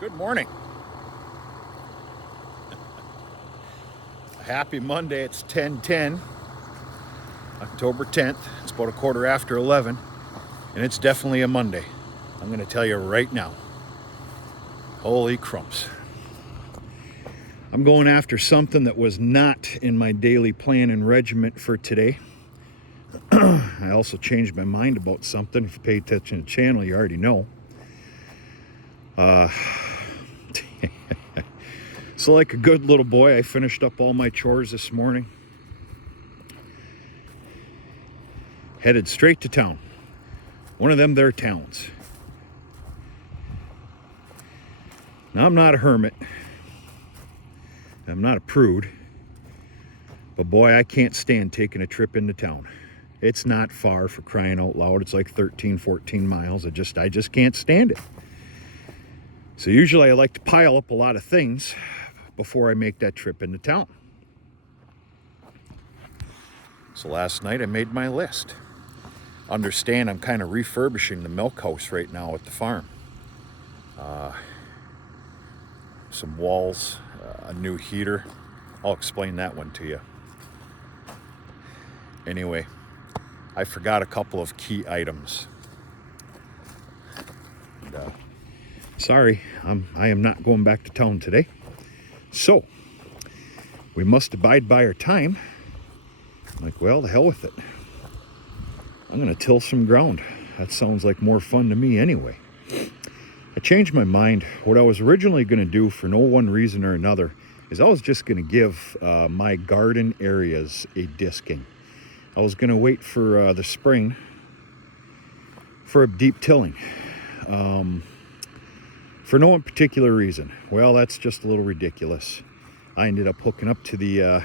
Good morning. Happy Monday. It's 10:10, October 10th. It's about a quarter after 11, and it's definitely a Monday. I'm going to tell you right now. Holy crumps. I'm going after something that was not in my daily plan and regiment for today. I also changed my mind about something. If you pay attention to the channel, you already know. So like a good little boy, I finished up all my chores this morning. Headed straight to town. One of them there towns. Now, I'm not a hermit. I'm not a prude. But boy, I can't stand taking a trip into town. It's not far, for crying out loud. It's like 13, 14 miles. I just can't stand it. So usually I like to pile up a lot of things before I make that trip into town. So last night I made my list. Understand I'm kind of refurbishing the milk house right now at the farm. Some walls, a new heater. I'll explain that one to you. Anyway, I forgot a couple of key items. And, sorry, I am not going back to town today. So, we must abide by our time. I'm like, well, the hell with it. I'm going to till some ground. That sounds like more fun to me anyway. I changed my mind. What I was originally going to do, for no one reason or another, is I was just going to give my garden areas a disking. I was going to wait for the spring for a deep tilling. For no particular reason. Well, that's just a little ridiculous. I ended up hooking up to the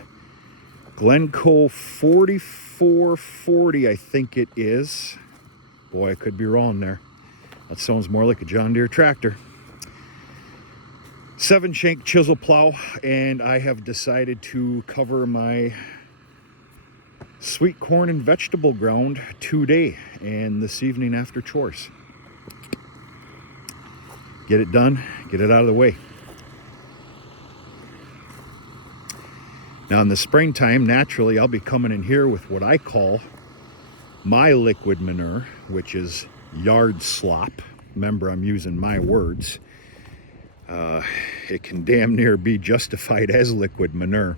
Glencoe 4440, I think it is. Boy, I could be wrong there. That sounds more like a John Deere tractor. 7-shank chisel plow, and I have decided to cover my sweet corn and vegetable ground today and this evening after chores. Get it done, get it out of the way. Now in the springtime, naturally, I'll be coming in here with what I call my liquid manure, which is yard slop. Remember, I'm using my words. It can damn near be justified as liquid manure.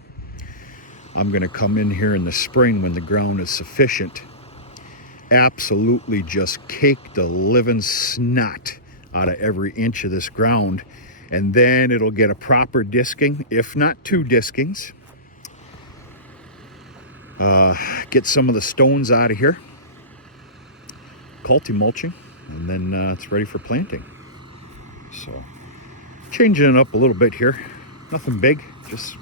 I'm going to come in here in the spring when the ground is sufficient, absolutely just cake the living snot out of every inch of this ground, and then it'll get a proper disking, if not 2 diskings. Get some of the stones out of here, mulching, and then it's ready for planting. So changing it up a little bit here, nothing big, just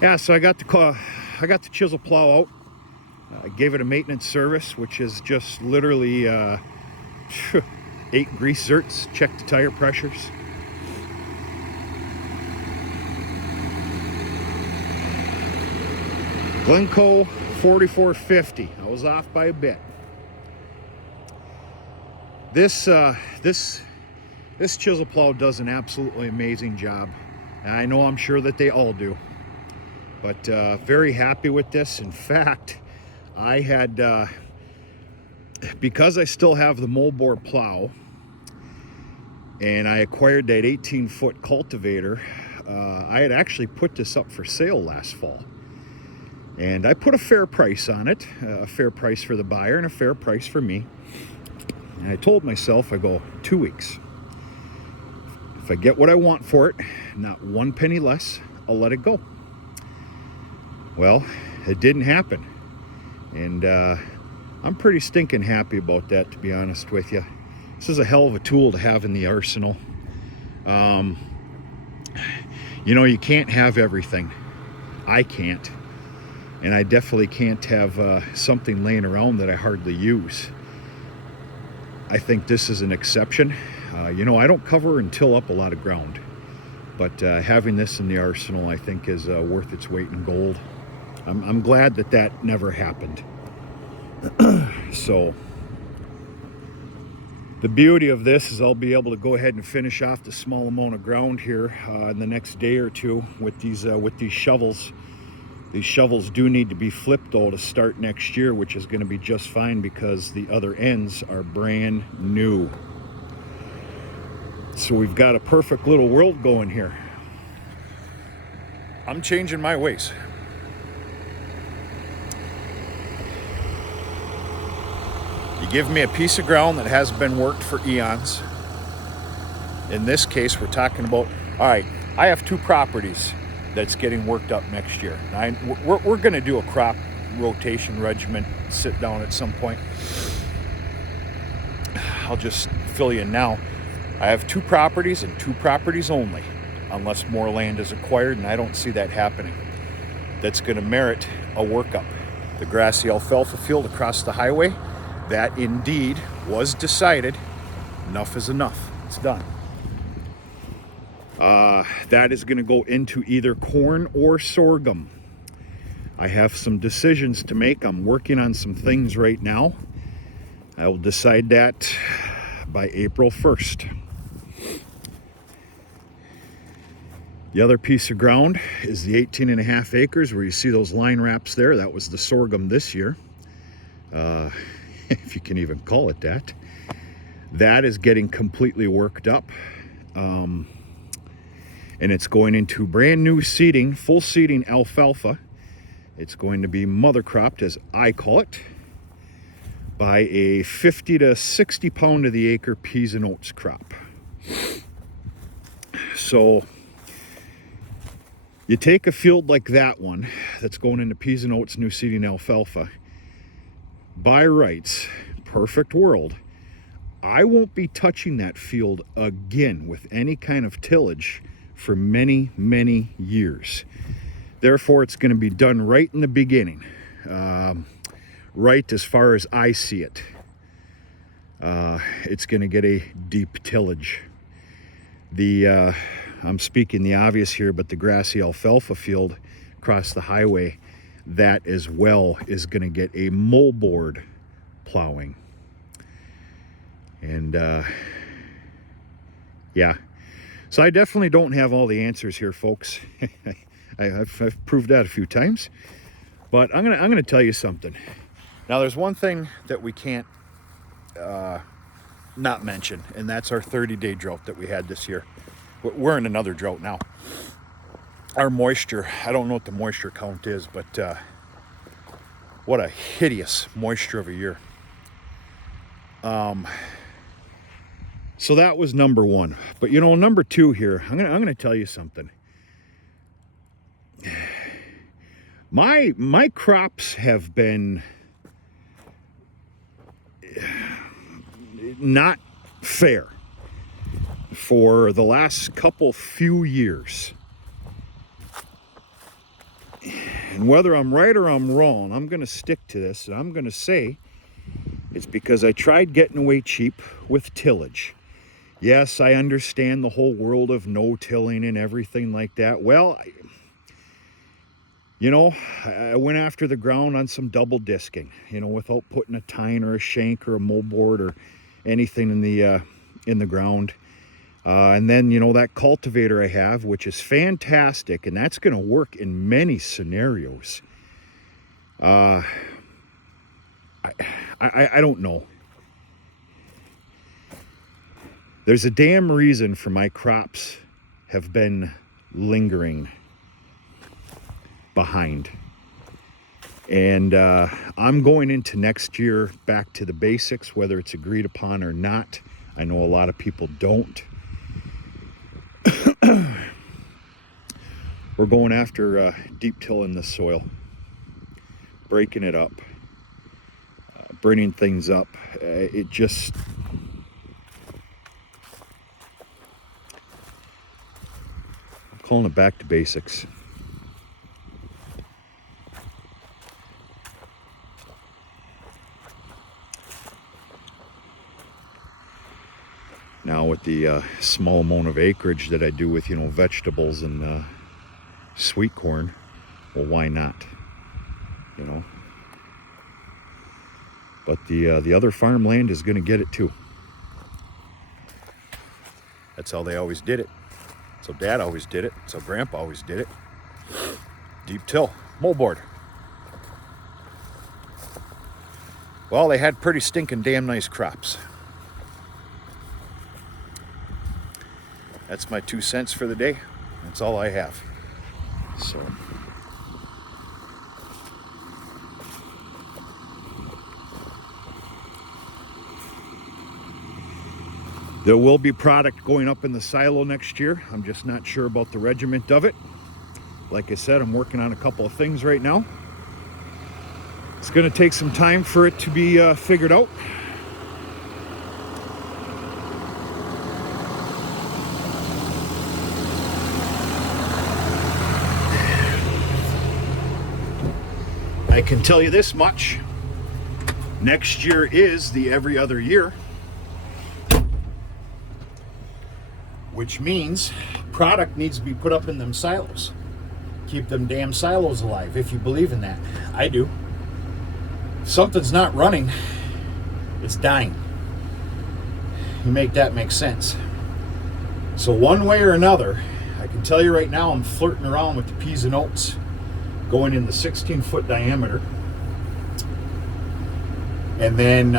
yeah. So I got the chisel plow out. I gave it a maintenance service, which is just literally 8 grease zerts, check the tire pressures. Glencoe 4450. I was off by a bit. This chisel plow does an absolutely amazing job. And I know, I'm sure that they all do. But very happy with this. In fact, I had, because I still have the moldboard plow, and I acquired that 18-foot cultivator, I had actually put this up for sale last fall. And I put a fair price on it, a fair price for the buyer and a fair price for me. And I told myself, I go, 2 weeks. If I get what I want for it, not 1 penny less, I'll let it go. Well, it didn't happen. And I'm pretty stinking happy about that, to be honest with you. This is a hell of a tool to have in the arsenal. You know, you can't have everything. I can't. And I definitely can't have something laying around that I hardly use. I think this is an exception. You know, I don't cover and till up a lot of ground. But having this in the arsenal, I think, is worth its weight in gold. I'm glad that never happened. So, The beauty of this is I'll be able to go ahead and finish off the small amount of ground here in the next day or two with these shovels. These shovels do need to be flipped though to start next year, which is going to be just fine because the other ends are brand new. So we've got a perfect little world going here. I'm changing my ways. You give me a piece of ground that has been worked for eons. In this case, we're talking about, all right, I have 2 properties that's getting worked up next year. We're going to do a crop rotation regimen, sit down at some point. I'll just fill you in now. I have 2 properties and 2 properties only, unless more land is acquired, and I don't see that happening. That's going to merit a workup. The grassy alfalfa field across the highway, that indeed was decided. Enough is enough. It's done. That is going to go into either corn or sorghum. I have some decisions to make. I'm working on some things right now. I will decide that by April 1st. The other piece of ground is the 18.5 acres where you see those line wraps there. That was the sorghum this year. If you can even call it that. That is getting completely worked up. And it's going into brand new seeding, full seeding alfalfa. It's going to be mother cropped, as I call it, by a 50 to 60 pound of the acre peas and oats crop. So you take a field like that one that's going into peas and oats, new seeding alfalfa. By rights, perfect world, I won't be touching that field again with any kind of tillage for many, many years. Therefore, it's going to be done right in the beginning. Right as far as I see it. It's going to get a deep tillage. I'm speaking the obvious here, but the grassy alfalfa field across the highway, that as well is going to get a moldboard plowing. And yeah, so I definitely don't have all the answers here, folks. I've proved that a few times, but I'm gonna tell you something. Now, there's one thing that we can't not mention, and that's our 30-day drought that we had this year. We're in another drought now. Our moisture, I don't know what the moisture count is, but what a hideous moisture of a year. So that was number one. But you know, number two here, I'm gonna tell you something. My crops have been not fair for the last few years. And whether I'm right or I'm wrong, I'm going to stick to this, and I'm going to say it's because I tried getting away cheap with tillage. Yes, I understand the whole world of no-tilling and everything like that. Well, you know, I went after the ground on some double disking, you know, without putting a tine or a shank or a moldboard or anything in the ground. And then, you know, that cultivator I have, which is fantastic, and that's going to work in many scenarios. I don't know. There's a damn reason for my crops have been lingering behind. And I'm going into next year back to the basics, whether it's agreed upon or not. I know a lot of people don't. We're going after deep tilling the soil, breaking it up, burning things up. I'm calling it back to basics. Now with the small amount of acreage that I do with, you know, vegetables and sweet corn, well, why not, you know? But the other farmland is going to get it too. That's how they always did it. So Dad always did it. So Grandpa always did it. Deep till, moldboard. Well, they had pretty stinking damn nice crops. That's my 2 cents for the day. That's all I have. So there will be product going up in the silo next year. I'm just not sure about the regiment of it. Like I said, I'm working on a couple of things right now. It's going to take some time for it to be figured out. I can tell you this much. Next year is the every other year, which means product needs to be put up in them silos. Keep them damn silos alive, if you believe in that. I do. If something's not running, it's dying. You make that make sense. So one way or another, I can tell you right now, I'm flirting around with the peas and oats going in the 16-foot diameter. And then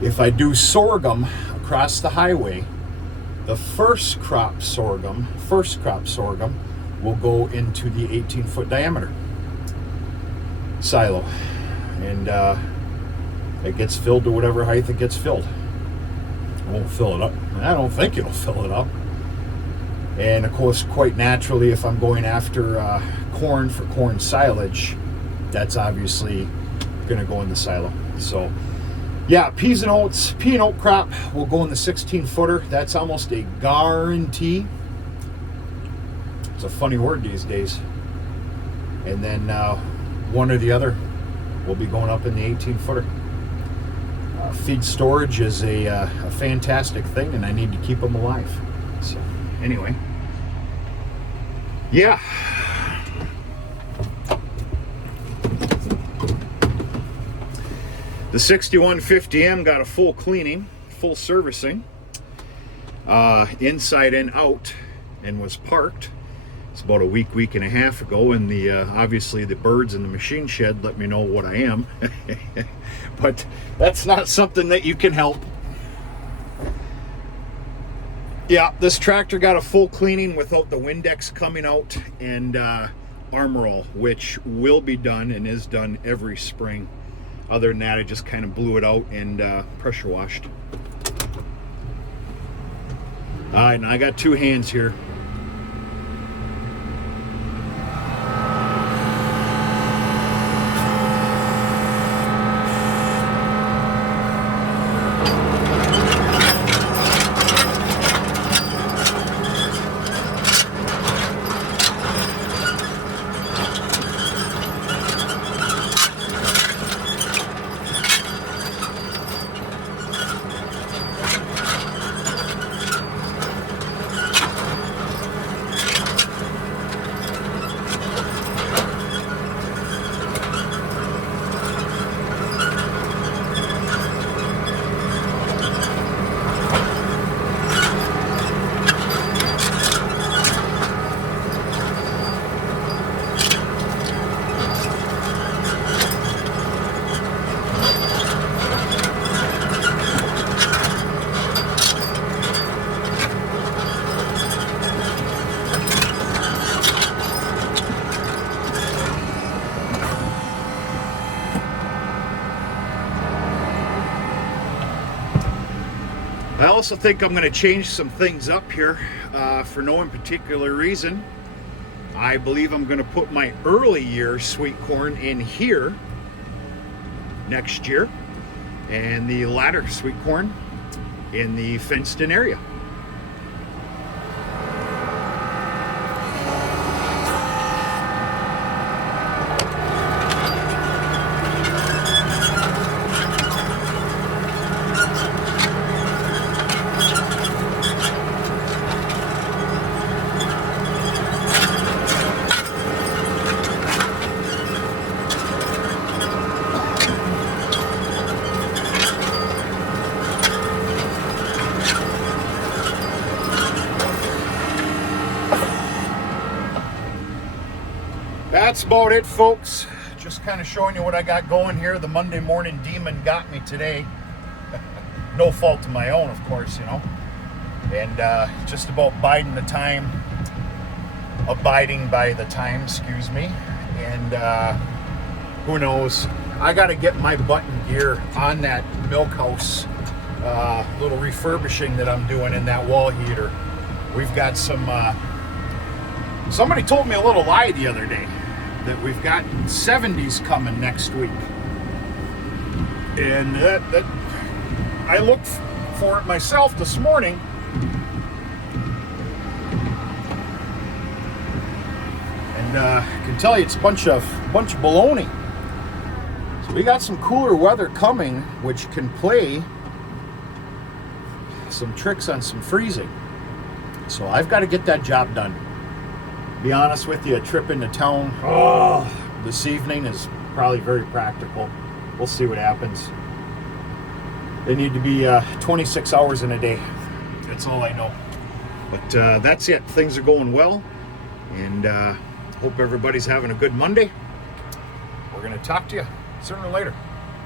if I do sorghum across the highway, the first crop sorghum will go into the 18-foot diameter silo, and it gets filled to whatever height it gets filled. It won't fill it up. I don't think it'll fill it up. And of course, quite naturally, if I'm going after corn for corn silage, that's obviously going to go in the silo. So yeah, peas and oats, pea and oat crop will go in the 16-footer. That's almost a guarantee. It's a funny word these days. And then one or the other will be going up in the 18-footer. Feed storage is a fantastic thing, and I need to keep them alive. So anyway, yeah. The 6150M got a full cleaning, full servicing, inside and out, and was parked. It's about a week and a half ago, and the obviously the birds in the machine shed let me know what I am. But that's not something that you can help. Yeah, this tractor got a full cleaning without the Windex coming out, and Armor All, which will be done and is done every spring. Other than that, I just kind of blew it out and pressure washed. All right, now I got two hands here. I also think I'm going to change some things up here for no particular reason. I believe I'm going to put my early year sweet corn in here next year, and the latter sweet corn in the fenced in area. that's about it, folks. Just kind of showing you what I got going here. The Monday morning demon got me today. No fault of my own, of course, you know. And just about abiding by the time, excuse me. And who knows? I got to get my button gear on that milk house little refurbishing that I'm doing in that wall heater. We've got some... somebody told me a little lie the other day that we've got 70s coming next week. And that I looked for it myself this morning. And I can tell you it's a bunch of baloney. So we got some cooler weather coming, which can play some tricks on some freezing. So I've got to get that job done. Be honest with you, a trip into town this evening is probably very practical. We'll see what happens. They need to be 26 hours in a day. That's all I know. But that's it. Things are going well. And hope everybody's having a good Monday. We're going to talk to you sooner or later.